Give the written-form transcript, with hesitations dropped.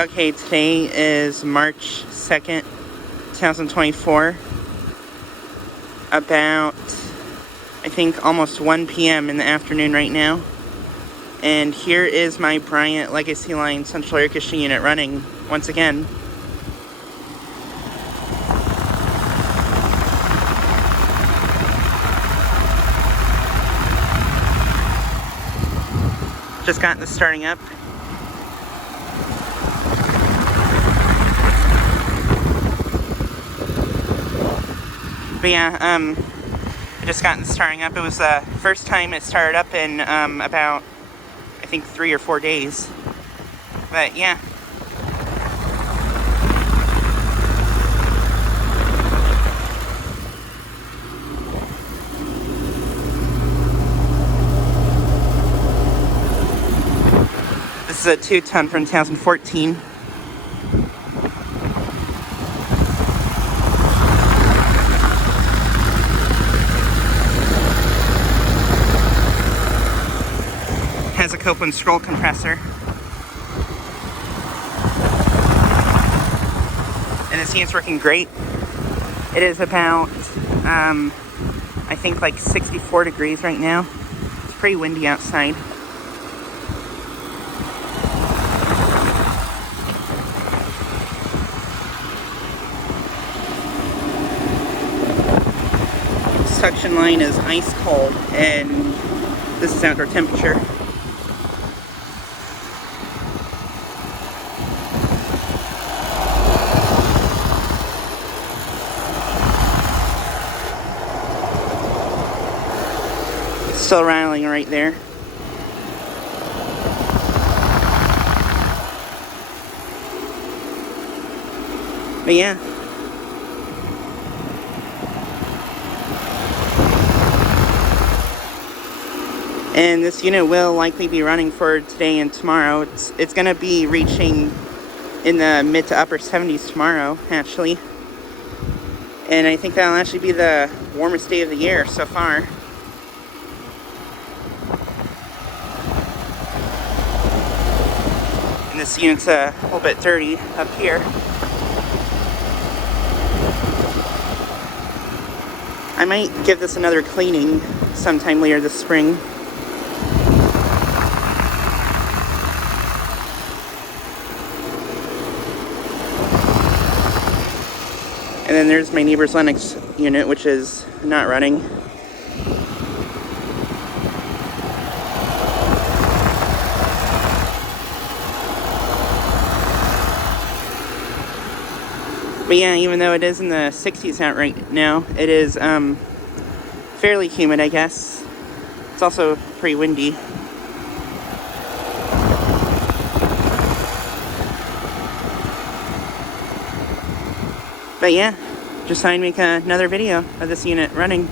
Okay, today is March 2nd, 2024. About, I think, almost 1 p.m. in the afternoon right now. And here is my Bryant Legacy Line central air conditioning unit running once again. Just got this starting up. But yeah, I just got this starting up. It was the first time it started up in about, I think, 3 or 4 days. But yeah. This is a 2-ton from 2014. Has a Copeland scroll compressor. And this unit's working great. It is about, I think like 64 degrees right now. It's pretty windy outside. Suction line is ice cold, and this is outdoor temperature. Still rattling right there. But yeah. And this unit will likely be running for today and tomorrow. It's going to be reaching in the mid to upper 70s tomorrow, actually. And I think that'll actually be the warmest day of the year so far. And this unit's a little bit dirty up here. I might give this another cleaning sometime later this spring. And then there's my neighbor's Lennox unit, which is not running. But yeah, even though it is in the 60s out right now, it is fairly humid, I guess. It's also pretty windy. But yeah, just thought I'd make another video of this unit running.